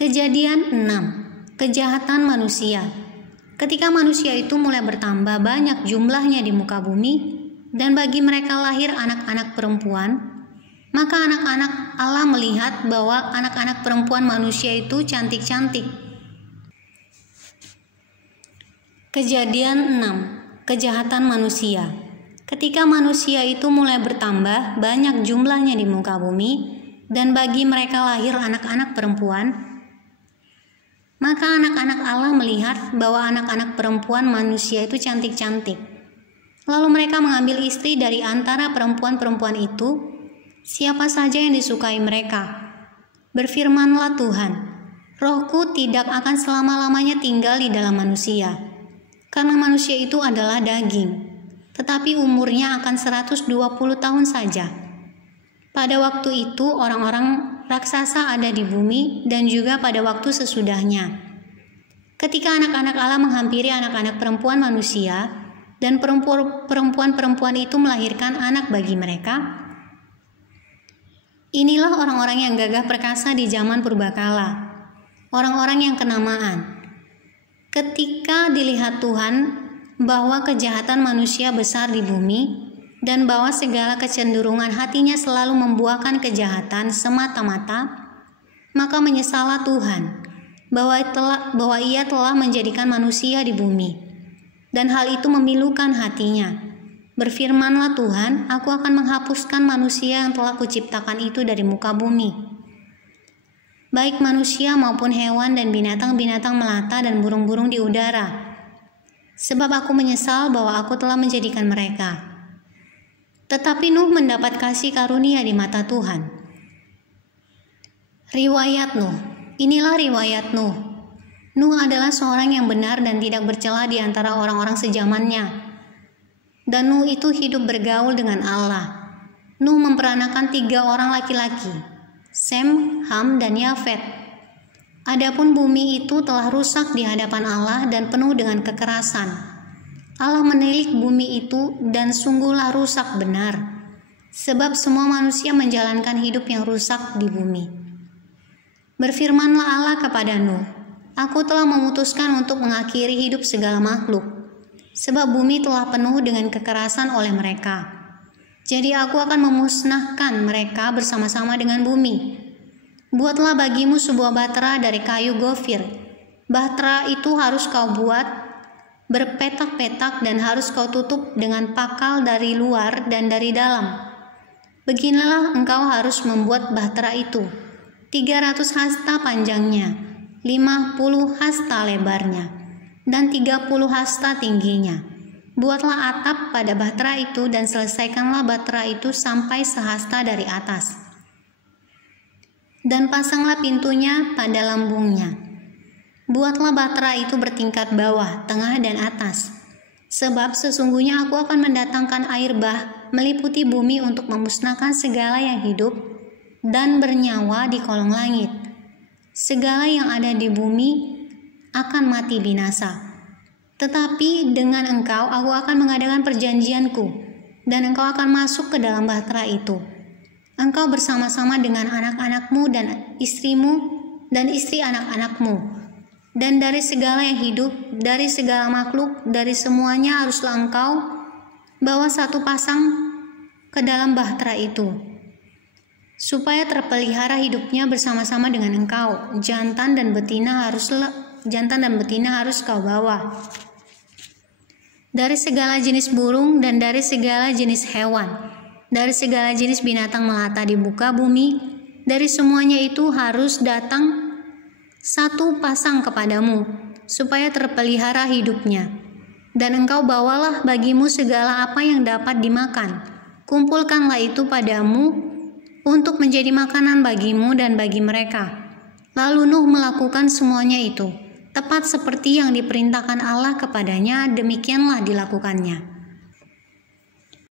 Kejadian 6. Kejahatan manusia. Ketika manusia itu mulai bertambah banyak jumlahnya di muka bumi, dan bagi mereka lahir anak-anak perempuan, maka anak-anak Allah melihat bahwa anak-anak perempuan manusia itu cantik-cantik. Kejadian 6. Kejahatan manusia. Ketika manusia itu mulai bertambah banyak jumlahnya di muka bumi, dan bagi mereka lahir anak-anak perempuan, maka anak-anak Allah melihat bahwa anak-anak perempuan manusia itu cantik-cantik. Lalu mereka mengambil istri dari antara perempuan-perempuan itu, siapa saja yang disukai mereka. Berfirmanlah Tuhan, Rohku tidak akan selama-lamanya tinggal di dalam manusia, karena manusia itu adalah daging, tetapi umurnya akan 120 tahun saja. Pada waktu itu orang-orang raksasa ada di bumi dan juga pada waktu sesudahnya. Ketika anak-anak Allah menghampiri anak-anak perempuan manusia dan perempuan-perempuan itu melahirkan anak bagi mereka, inilah orang-orang yang gagah perkasa di zaman purbakala, orang-orang yang kenamaan. Ketika dilihat Tuhan bahwa kejahatan manusia besar di bumi, dan bahwa segala kecenderungan hatinya selalu membuahkan kejahatan semata-mata, maka menyesallah Tuhan bahwa Ia telah menjadikan manusia di bumi, dan hal itu memilukan hatinya. Berfirmanlah Tuhan, Aku akan menghapuskan manusia yang telah Kuciptakan itu dari muka bumi, baik manusia maupun hewan dan binatang-binatang melata dan burung-burung di udara, sebab Aku menyesal bahwa Aku telah menjadikan mereka. Tetapi Nuh mendapat kasih karunia di mata Tuhan. Riwayat Nuh. Inilah riwayat Nuh. Nuh adalah seorang yang benar dan tidak bercela di antara orang-orang sezamannya. Dan Nuh itu hidup bergaul dengan Allah. Nuh memperanakan 3 orang laki-laki, Sem, Ham, dan Yafet. Adapun bumi itu telah rusak di hadapan Allah dan penuh dengan kekerasan. Allah menilik bumi itu dan sungguhlah rusak benar, sebab semua manusia menjalankan hidup yang rusak di bumi. Berfirmanlah Allah kepada Nuh, Aku telah memutuskan untuk mengakhiri hidup segala makhluk, sebab bumi telah penuh dengan kekerasan oleh mereka. Jadi Aku akan memusnahkan mereka bersama-sama dengan bumi. Buatlah bagimu sebuah bahtera dari kayu gofir. Bahtera itu harus kau buat berpetak-petak dan harus kau tutup dengan pakal dari luar dan dari dalam. Beginilah engkau harus membuat bahtera itu, 300 hasta panjangnya, 50 hasta lebarnya, dan 30 hasta tingginya. Buatlah atap pada bahtera itu dan selesaikanlah bahtera itu sampai sehasta dari atas. Dan pasanglah pintunya pada lambungnya. Buatlah bahtera itu bertingkat bawah, tengah, dan atas. Sebab sesungguhnya Aku akan mendatangkan air bah meliputi bumi untuk memusnahkan segala yang hidup dan bernyawa di kolong langit. Segala yang ada di bumi akan mati binasa. Tetapi dengan engkau Aku akan mengadakan perjanjianku, dan engkau akan masuk ke dalam bahtera itu. Engkau bersama-sama dengan anak-anakmu dan istrimu dan istri anak-anakmu. Dan dari segala yang hidup, dari segala makhluk, dari semuanya haruslah engkau bawa 1 pasang ke dalam bahtera itu, supaya terpelihara hidupnya bersama-sama dengan engkau. Jantan dan betina harus kau bawa. Dari segala jenis burung dan dari segala jenis hewan, dari segala jenis binatang melata di muka bumi, dari semuanya itu harus datang 1 pasang kepadamu, supaya terpelihara hidupnya. Dan engkau bawalah bagimu segala apa yang dapat dimakan. Kumpulkanlah itu padamu untuk menjadi makanan bagimu dan bagi mereka. Lalu Nuh melakukan semuanya itu, tepat seperti yang diperintahkan Allah kepadanya, demikianlah dilakukannya.